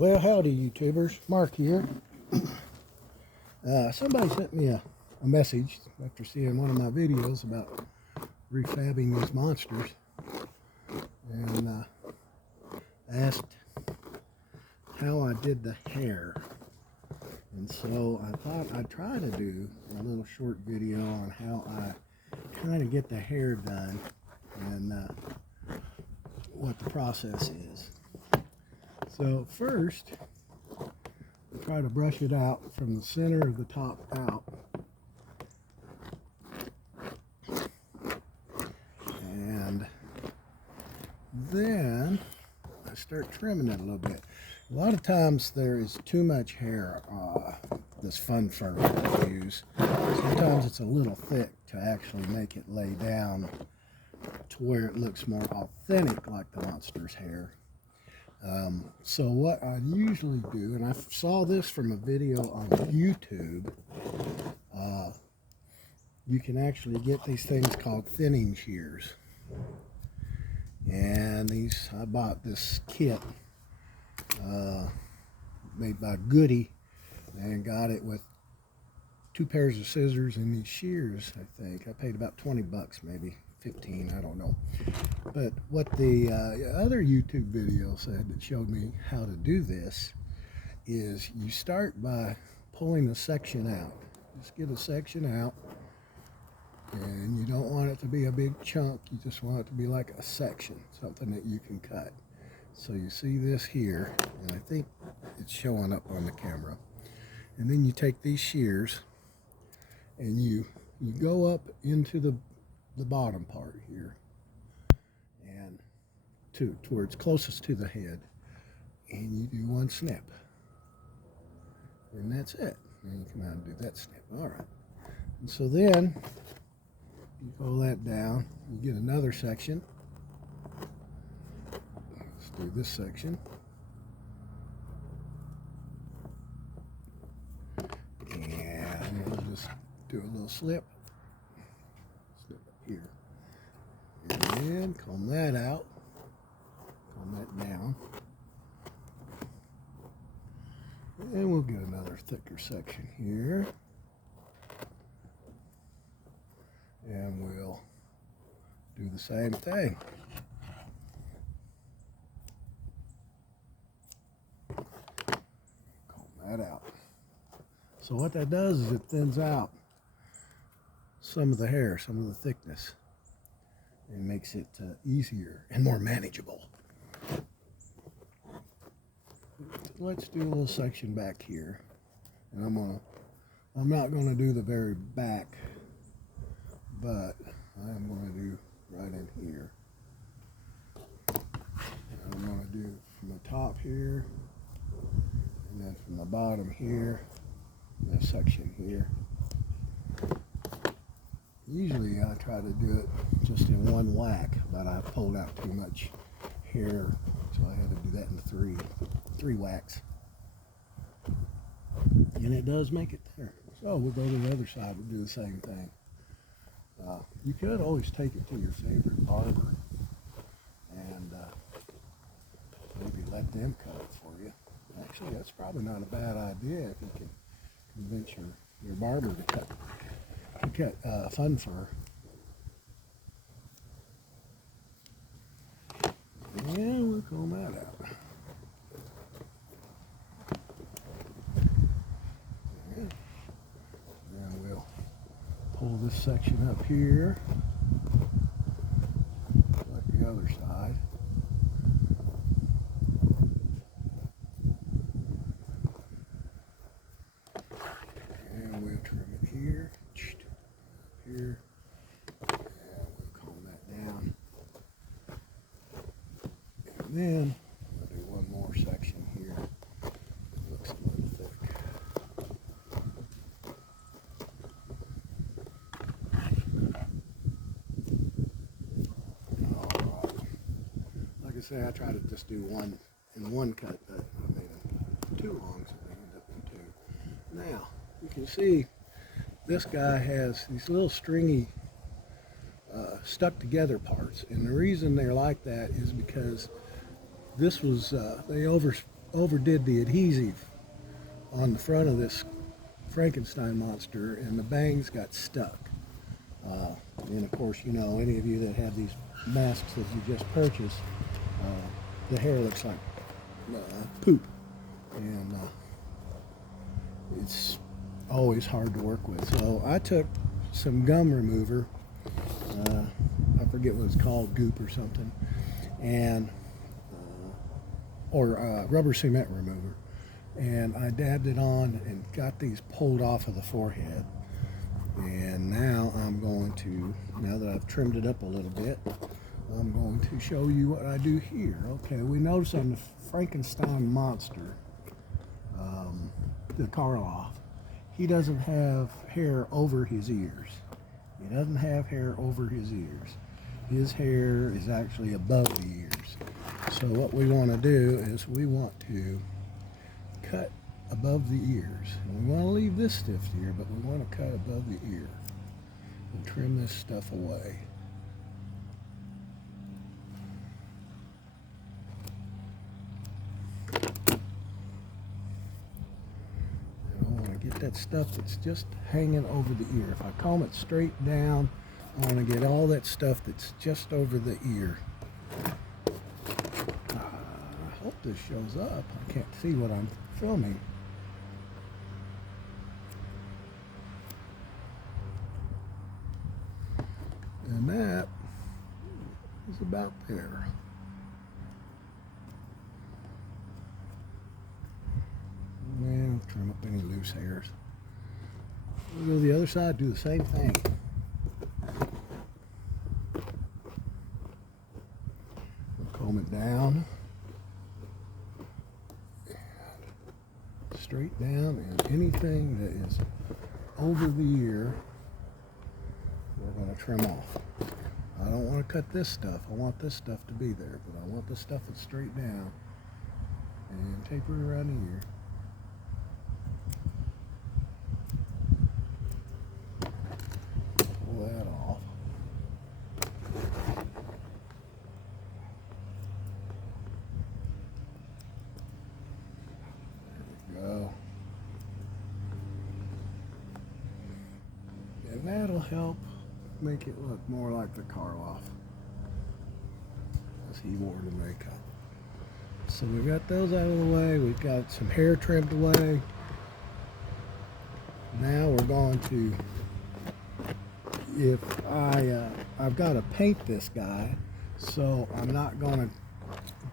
Well, howdy YouTubers, Mark here. Somebody sent me a message after seeing one of my videos about refabbing these monsters, and asked how I did the hair. And so I thought I'd try to do a little short video on how I kind of get the hair done and what the process is. So first, I try to brush it out from the center of the top out. And then I start trimming it a little bit. A lot of times there is too much hair, this fun fur that I use. Sometimes it's a little thick to actually make it lay down to where it looks more authentic like the monster's hair. So what I usually do, and I saw this from a video on YouTube, you can actually get these things called thinning shears. And I bought this kit made by Goody, and got it with 2 pairs of scissors and these shears. I think I paid about 20 bucks, maybe 15, I don't know. But what the other YouTube video said that showed me how to do this is you start by pulling a section out. Just get a section out, and you don't want it to be a big chunk, you just want it to be like a section, something that you can cut. So you see this here, and I think it's showing up on the camera. And then you take these shears and you go up into the bottom part here and to where it's closest to the head, and you do one snip, and that's it. And you come out and do that snip. All right. And so then you pull that down, you get another section. Let's do this section. And we'll just do a little slip up here. And then comb that out, comb that down. And we'll get another thicker section here. And we'll do the same thing. Comb that out. So what that does is it thins out some of the hair, some of the thickness, and makes it easier and more manageable. Let's do a little section back here, and I'm not gonna do the very back, but I am gonna do right in here. And I'm gonna do from the top here, and then from the bottom here, this section here. Usually I try to do it just in one whack, but I pulled out too much hair, so I had to do that in three whacks. And it does make it there. So we'll go to the other side, we'll do the same thing. You could always take it to your favorite barber and maybe let them cut it for you. Actually, that's probably not a bad idea if you can convince your barber to cut fun fur. And we'll comb that out. And then we'll pull this section up here, like the other side. And we'll trim it here, here, and we'll comb that down. And then I'll do one more section here. It looks a little thick. Alright. Like I say, I try to just do one in one cut, but I made them too long, so they end up in two. Now, you can see this guy has these little stringy stuck together parts, and the reason they're like that is because this was they overdid the adhesive on the front of this Frankenstein monster, and the bangs got stuck. And of course, you know, any of you that have these masks that you just purchased, the hair looks like poop, and it's always hard to work with. So I took some gum remover, I forget what it's called, goop or something, and or rubber cement remover, and I dabbed it on and got these pulled off of the forehead. And now I'm going to, now that I've trimmed it up a little bit, I'm going to show you what I do here. Okay, we notice on the Frankenstein Monster, the Karloff, he doesn't have hair over his ears. He doesn't have hair over his ears. His hair is actually above the ears. So what we want to do is we want to cut above the ears. And we want to leave this stiff here, but we want to cut above the ear and trim this stuff away. And I want to get that stuff that's just hanging over the ear. If I comb it straight down, I want to get all that stuff that's just over the ear. I hope this shows up. I can't see what I'm filming. And that is about there. And trim up any loose hairs. We'll go to the other side, do the same thing. We'll comb it down. Straight down, and anything that is over the ear, we're going to trim off. I don't want to cut this stuff. I want this stuff to be there, but I want the stuff that's straight down, and taper it around the ear. Pull that off. There we go. And that'll help make it look more like the Karloff as he wore the makeup. So we got those out of the way. We've got some hair trimmed away. Now we're going to, I've got to paint this guy, so I'm not going to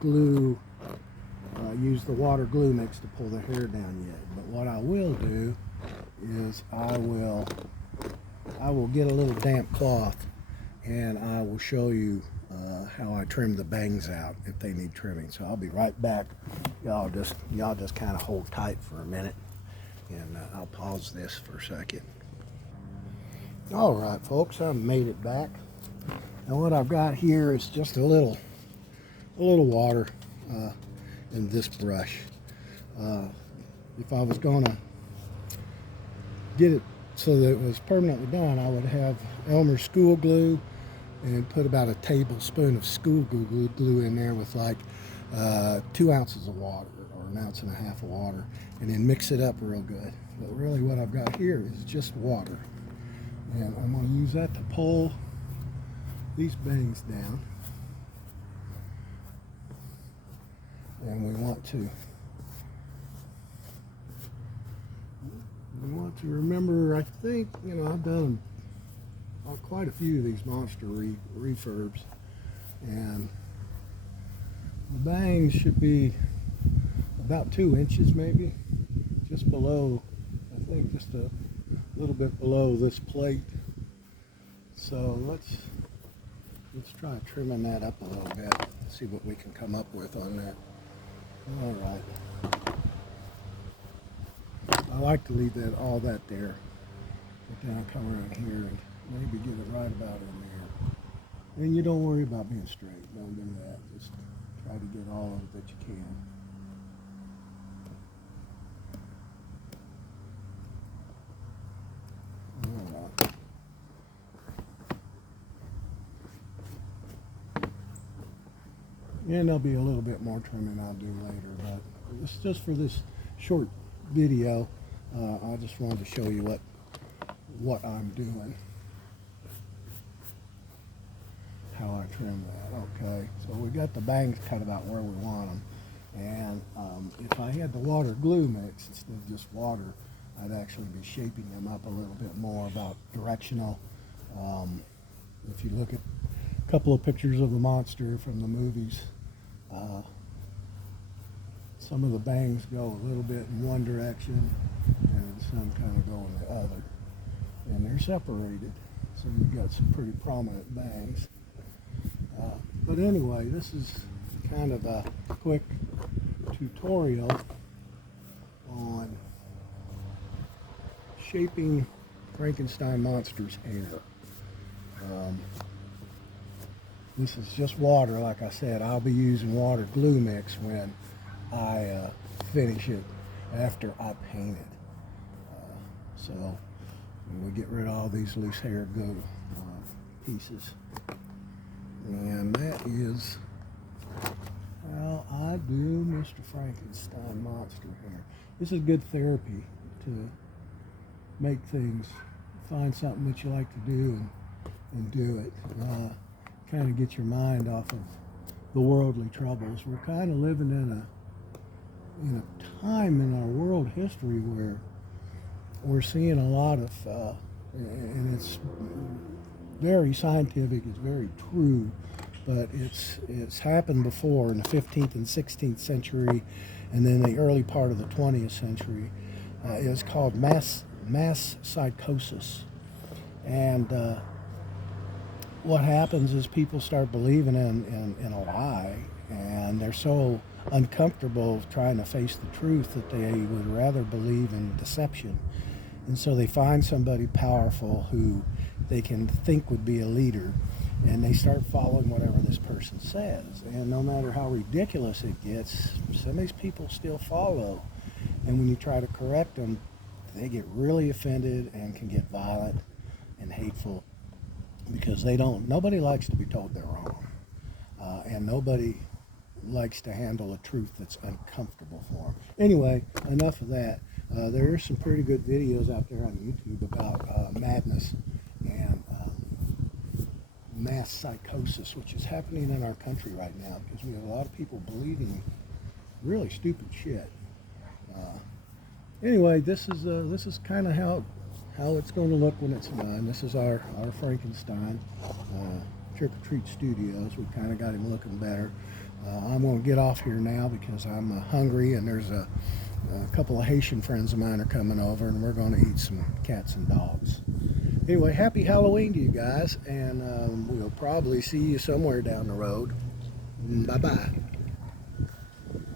glue, use the water glue mix to pull the hair down yet. But what I will do is I will get a little damp cloth, and I will show you how I trim the bangs out if they need trimming. So I'll be right back. Y'all just kind of hold tight for a minute, and I'll pause this for a second. All right, folks, I've made it back. And what I've got here is just a little water in this brush. If I was going to get it so that it was permanently done, I would have Elmer's school glue and put about a tablespoon of school glue in there with like 2 ounces of water, or 1.5 ounces of water, and then mix it up real good. But really what I've got here is just water, and I'm going to use that to pull these bangs down. And we want to remember, I think, you know, I've done quite a few of these monster refurbs, and the bangs should be about 2 inches, maybe just below, I think just a little bit below this plate. So let's try trimming that up a little bit, see what we can come up with on that. All right, I like to leave all that there, but then I come around here and maybe get it right about in there. And you don't worry about being straight, don't do that, just try to get all of it that you can. All right. And there'll be a little bit more trimming I'll do later, but just for this short video, I just wanted to show you what I'm doing, how I trim that. Okay, so we got the bangs cut about where we want them, and if I had the water glue mix instead of just water, I'd actually be shaping them up a little bit more about directional. If you look at a couple of pictures of the monster from the movies, some of the bangs go a little bit in one direction and some kind of go in the other, and they're separated, so you've got some pretty prominent bangs. But anyway, this is kind of a quick tutorial on shaping Frankenstein Monster's hair. This is just water, like I said. I'll be using water glue mix when I finish it after I paint it. So we get rid of all these loose hair glue pieces. And that is how I do Mr. Frankenstein Monster hair. This is good therapy to make things, find something that you like to do and do it. Kind of get your mind off of the worldly troubles. We're kind of living in a time in our world history where we're seeing a lot of, and it's very scientific, it's very true, but it's happened before in the 15th and 16th century, and then the early part of the 20th century. It's called mass psychosis, and what happens is people start believing in a lie, and they're so uncomfortable trying to face the truth that they would rather believe in deception. And so they find somebody powerful who they can think would be a leader, and they start following whatever this person says. And no matter how ridiculous it gets, some of these people still follow. And when you try to correct them, they get really offended and can get violent and hateful, because nobody likes to be told they're wrong. And nobody likes to handle a truth that's uncomfortable for them. Anyway, enough of that. There are some pretty good videos out there on YouTube about madness and mass psychosis, which is happening in our country right now, because we have a lot of people believing really stupid shit. Anyway, this is kind of how it's going to look when it's done. This is our Frankenstein Trick or Treat Studios. We kind of got him looking better. I'm going to get off here now because I'm hungry, and there's a couple of Haitian friends of mine are coming over, and we're going to eat some cats and dogs. Anyway, happy Halloween to you guys, and we'll probably see you somewhere down the road. Bye-bye.